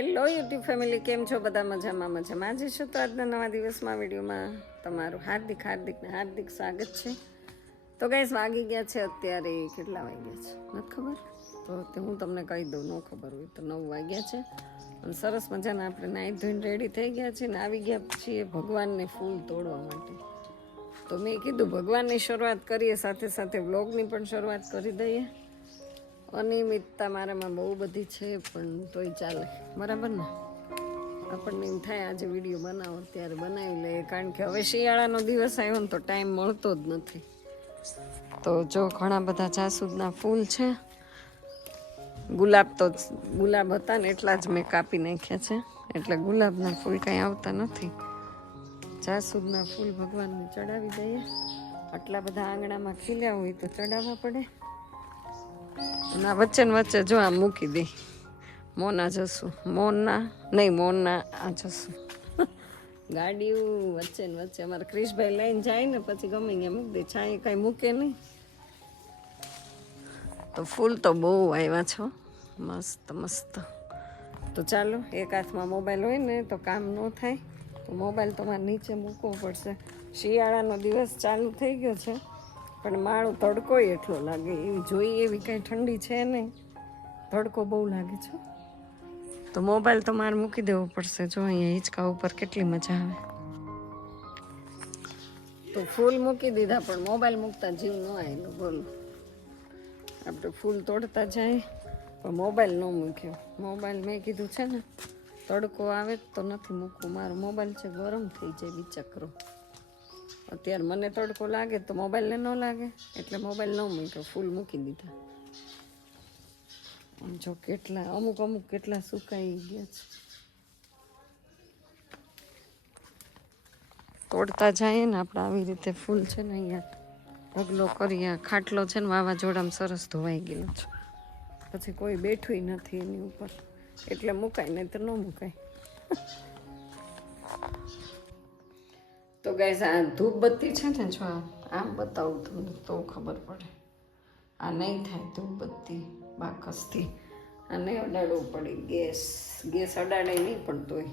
Hello YouTube family કેમ છો? બધા મજામાં મજામાં. આજે છો તો આજના નવા દિવસમાં વિડીયોમાં તમારું હાર્દિક હાર્દિકને હાર્દિક સ્વાગત છે. તો ગાઈસ વાગી ગયા છે અત્યારે કેટલા વાગ્યા છે? નથી ખબર? તો તે હું તમને કહી દઉં, ન ખબર હોય તો નવ વાગ્યા છે. અને સરસ મજાના આપણે નાહી ધોઈને રેડી થઈ ગયા છીએ ને આવી ગયા છીએ ભગવાનને ફૂલ તોડવા માટે. તો મેં કીધું ભગવાનની શરૂઆત કરીએ, સાથે સાથે વ્લોગની પણ શરૂઆત કરી દઈએ. અનિયમિતતા મારામાં બહુ બધી છે, પણ તોય ચાલે. બરાબર ને? આપણને એમ થાય આજે વીડિયો બનાવો, ત્યારે બનાવી લઈએ કારણ કે હવે શિયાળાનો દિવસ આવ્યો ને તો ટાઈમ મળતો જ નથી. તો જો ઘણા બધા જાસૂદના ફૂલ છે. ગુલાબ તો ગુલાબ હતા ને એટલા જ મેં કાપી નાખ્યા છે. એટલે ગુલાબના ફૂલ કાંઈ આવતા નથી. જાસૂદના ફૂલ ભગવાનને ચડાવી દઈએ. આટલા બધા આંગણામાં ખીલ્યા હોય તો ચડાવવા પડે. આ વચ્ચે ને વચ્ચે જો આમ મૂકી દે. મોના જશું. મોના, નહીં, મોના, આ જશું. ગાડી વચ્ચે ને વચ્ચે અમારે ક્રિશભાઈ લઈને જાય ને, પછી ગમે ત્યાં મૂકી દે. છાંય કાંઈ મૂકે નહીં. તો ફૂલ તો બહુ આવ્યા છો. મસ્ત મસ્ત. તો ચાલો, એક હાથમાં મોબાઈલ હોય ને, તો કામ ન થાય. તો મોબાઈલ તમારે નીચે મૂકવો પડશે. શિયાળાનો દિવસ ચાલુ થઈ ગયો છે. પણ માળો તડકો એટલો લાગે. એવી જોઈએ એવી કાંઈ ઠંડી છે નહીં. તડકો બહુ લાગે છે. તો મોબાઈલ તો મારે મૂકી દેવો પડશે. જો અહીંયા હિંચકા ઉપર કેટલી મજા આવે. તો ફૂલ મૂકી દીધા, પણ મોબાઈલ મૂકતા જીવ ન આવેલો બોલો. આપણે ફૂલ તોડતા જાય, પણ મોબાઈલ ન મૂક્યો. મોબાઈલ મેં કીધું છે ને, તડકો આવે તો નથી મૂકવું. મારો મોબાઈલ છે, ગરમ થઈ જાય, વિચક્રો. અત્યારે મને તડકો લાગે તો મોબાઈલને ન લાગે, એટલે મોબાઈલ ન મૂક્યો ફૂલ મૂકી દીધા. આમ જો કેટલા, અમુક અમુક કેટલા સુકાઈ ગયા છે. તોડતા જઈએ ને આપણે આવી રીતે ફૂલ છે ને અહીંયા ઢગલો કરી ખાટલો છે ને વાવાઝોડામાં સરસ ધોવાઈ ગયેલો છે. પછી કોઈ બેઠું નથી એની ઉપર, એટલે મુકાય નહીં તો ન મુકાય. ગાઈઝ આ ધૂપ બત્તી છે ને જો, આમ બતાવું તમને, તો ખબર પડે. આ નહીં થાય ધૂપ બત્તી, બાકસથી. અને અડાડવું પડે, ગેસ ગેસ અડાડે નહીં પણ તોય.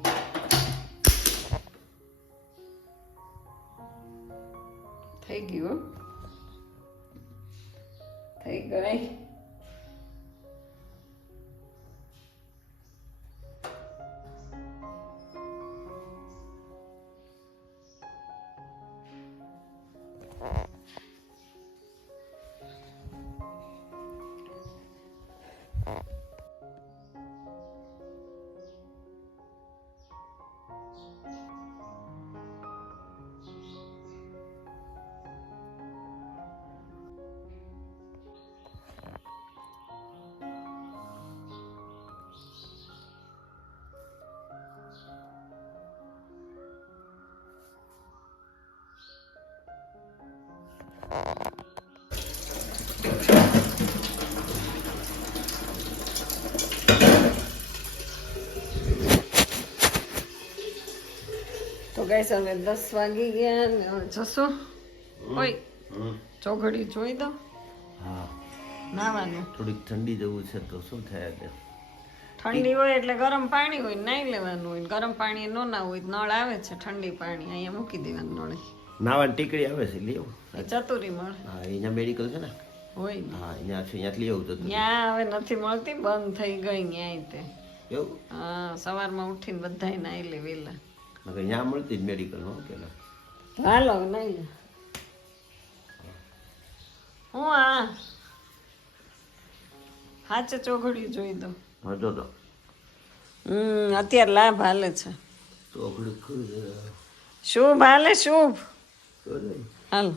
થઈ ગયું. થઈ ગઈ તો ગાઈસ હવે દસ વાગી ગયા ને હવે જશો. ઓય ચોઘડી જોઈ દો. હા. નાવાનું થોડીક ઠંડી જવું છે તો શું થાય તે ઠંડી હોય એટલે ગરમ પાણી હોય નાઈ લેવાનું હોય ગરમ પાણી ન ના હોય નળ આવે છે ઠંડી પાણી. અહીંયા મૂકી દેવાનું નળે. નાવાની ટીકડી આવે છે લેવું ચતુરી મળે. હા અહીંયા મેડિકલ છે ને? હોય હા અહીંયા છે અહીંયા લઈ આવું તો ત્યાં હવે નથી મળતી બંધ થઈ ગઈ ત્યાં તે. એવું? હા સવારમાં ઉઠીને બધાય નાઈ લે વેલા. નકર અહીંયા મળતી જ હું પેલા હાલો નહીં હું આ હાચે ચોઘડી જોઈ દો વાંધો તો હમ અત્યારે લાભ હાલે છે ચોઘડી શુભ હાલે શુભ હાલો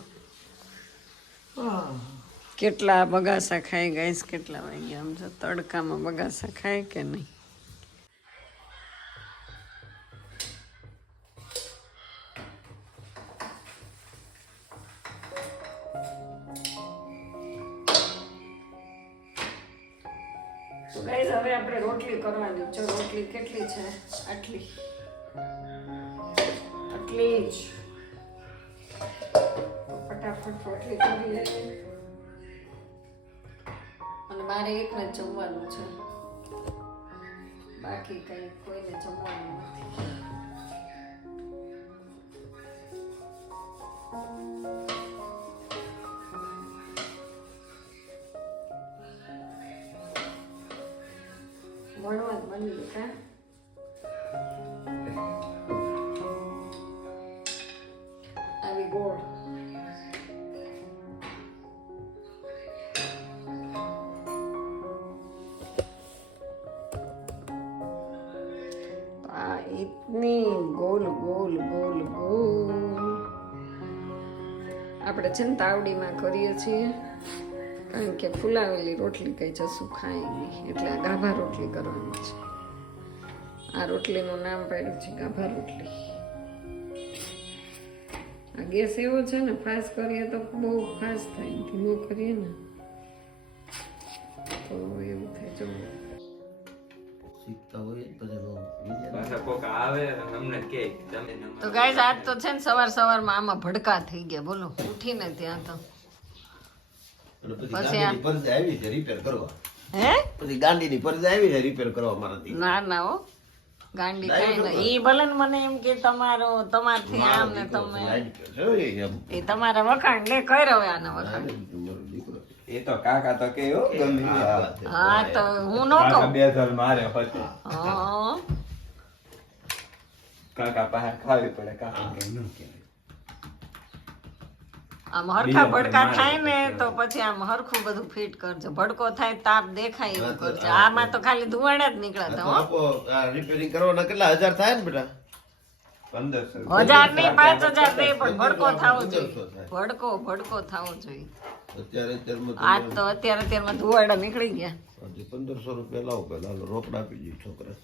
કેટલા બગાસા ખાઈ ગાઈસ કેટલા વાગ્યા આમ તડકામાં બગાસા ખાય કે નહીં કેટલી છે? આટલી. આટલી જ. ફટાફટ રોટલી કરી લઈએ અને મારે એકને જમવાનું છે. બાકી કંઈ કોઈને જમવાનું નથી. જ બની કા આવી ગોળ ગોલ ગોલ ગોલ ગોલ આપણે છે ને તાવડીમાં કરીએ છીએ કારણ કે ફુલાવેલી રોટલી કઈ જશું ખાય નહીં એટલે આ ગાભા રોટલી કરવાની છે આ રોટલીનું નામ પાડ્યું છે ગાભા રોટલી. આ ગેસ એવો છે ને ફાસ કરીએ તો બહુ ફાસ થાય ધીમો કરીએ ને તો એવું થાય જો. તો ગાઈસ આજ તો છે ને સવાર સવારમાં આમાં ભડકા થઈ ગયા બોલો. ઉઠીને ત્યાં તો. પછી આવી છે રિપેર કરવા. હે? પછી ગાંધીની પરદે આવી છે રિપેર કરવા મારાથી. ના ના હો. ગાંડી કઈ ના ઈ ભલે મને એમ કે તમારો તમારથી આમ ને તમે. એ તમારા વખાણ લે કર હવે આના વખાણ. એ તો કાકા તો કે ગમે. હા તો હું ન કાકા કહું. બે ધર મારે પછી. કાકા પાસે ખાવી પડે કાકા કે ન કહેવાય. આમ હરખા ભડકા થાય ને તો પછી આમ હરખું બધું ફિટ કરજો. ભડકો થાય તાપ દેખાય એવું કરજો. આમાં તો ખાલી ધુવાડા જ નીકળતા આપો આ રિપેરિંગ કરવાના કેટલા? હજાર થાય ને બેટા? હજાર નહીં પાંચ હજાર દે પણ ભડકો થવો જોઈએ. ભડકો ભડકો થવો જોઈએ. આજ તો અત્યારે અત્યારમાં ધુવાડા નીકળી ગયા. પંદરસો રૂપિયા લાવો પેલા રોકડા આપી દીધું છોકરા.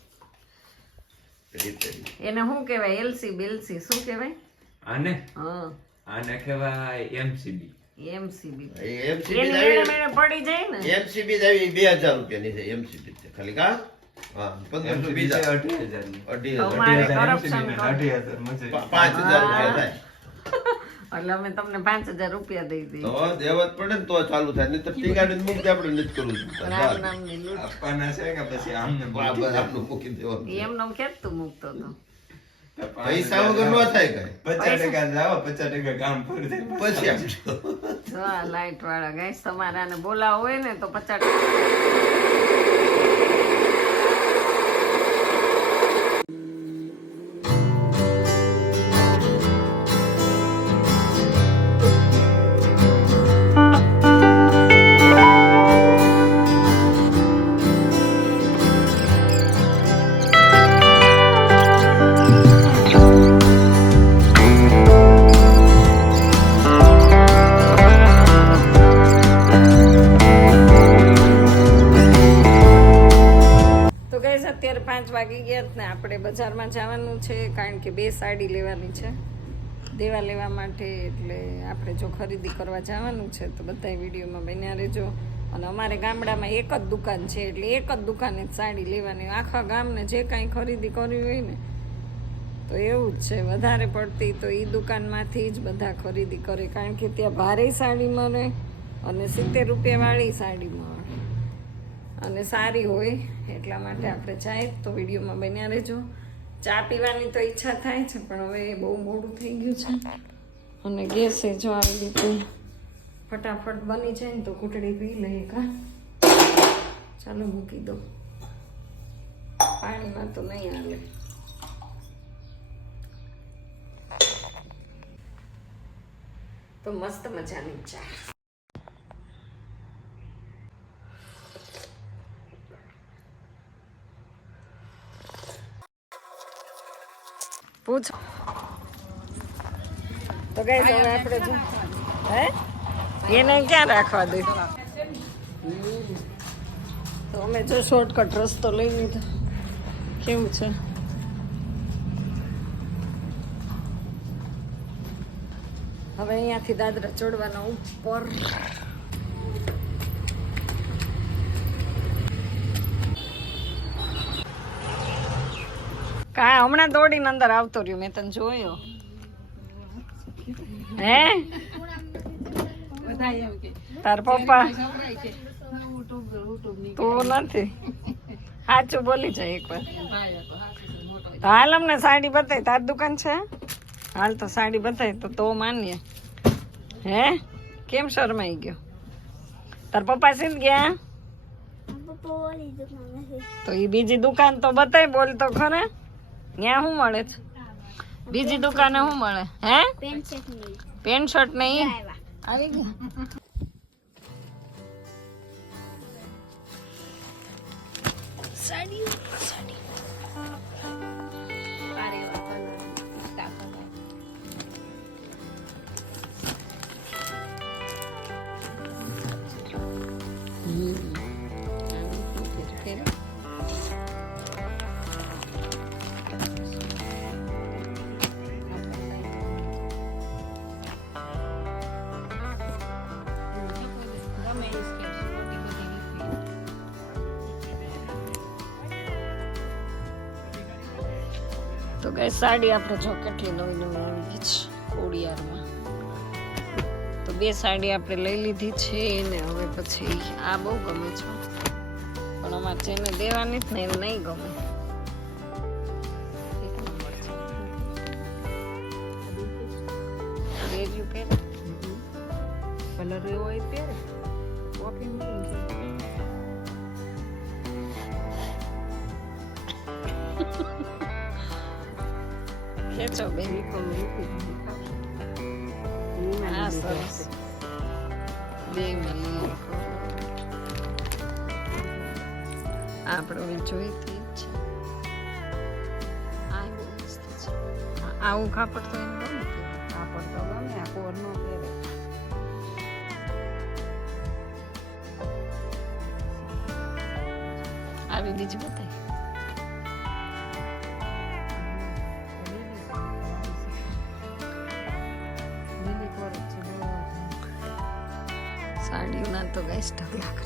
એને શું કહેવાય? એલસી બેલસી શું કહેવાય? આને? હા. આને કહેવાય એમસીબી એમસીબી એ MCB એની જ મેળે આવી મેળે પડી જાય ને. MCB આવી બે હજાર રૂપિયાની છે MCB છે. ખાલી કા? એમનો ખેતું મૂકતો હતો પૈસા વગર નો થાય કઈ. પચાસ ટકા જાઓ પચાસ ટકા કામ પૂરું થાય પછી લાઈટ વાળા ગાઈસ તમારે આને બોલાવો હોય ને તો પચાસ તો બજારમાં જવાનું છે, કારણ કે બે સાડી લેવાની છે. દેવા લેવા માટે એટલે આપણે જો ખરીદી કરવા જવાનું છે, તો બધા વિડીયોમાં બન્યા રહેજો. અને અમારે ગામડામાં એક જ દુકાન છે, એટલે એક જ દુકાને જ સાડી લેવાની. આખા ગામને જે કાંઈ ખરીદી કરવી હોય ને, તો એવું જ છે. વધારે પડતી તો એ દુકાનમાંથી જ બધા ખરીદી કરે, કારણ કે ત્યાં ભારે સાડી મળે અને સિત્તેર રૂપિયાવાળી સાડી મળે. અને સારી હોય એટલા માટે આપણે જાય તો વિડીયોમાં બન્યા રહેજો. ચા પીવાની તો ઈચ્છા થાય છે, પણ હવે બહુ મોડું થઈ ગયું છે. અને ગેસે જો આવી રીતે ફટાફટ બની જાય ને તો કૂટડી પી લઈએ કા ચાલો મૂકી દો. પાણીમાં તો નહીં હાલે. તો મસ્ત મજાની ચા. પૂછ. તો ગઈ હવે આપણે જો હે? એને ક્યાં રાખવા દે? તો અમે જો શોર્ટકટ રસ્તો લઈ લીધો. કેવું છે? હવે અહીંયાથી દાદરા ચડવાના ઉપર કાંઈ હમણાં દોડીને અંદર આવતો રહ્યો. મેં તને જોયો. હે? તાર પપ્પા તું નથી. સાચું બોલી જાય એકવાર. તો હાલ અમને સાડી બતાય. તાર દુકાન છે? હાલ તો સાડી બતાય તો તો માનીએ. હે? કેમ શરમાઈ ગયો? તાર પપ્પા સીધ ગયા? તો એ બીજી દુકાન તો બતાય બોલ તો ખરે. ત્યાં શું મળે છે? બીજી દુકાને શું મળે? હે? પેન્ટ શર્ટ નહીં આવી ગયા. સાડી સાડી. તો ગઈ સાડી આપણે જો કેટલી નવી નવી આવી છે કોડિયારમાં તો બે સાડી આપણે લઈ લીધી છે ને હવે પછી આ બહુ ગમે છે. પણ અમારે જેને દેવાની જ ને એને નહીં ગમે. ખેંચો બેન આ સરસ બે મળી આપણે જોઈતી જ છે આવું કાપડ તો એને ગમે કાપડ તો ગમે આ કોર નો પહેરે આવી બીજું બતાય restaurado.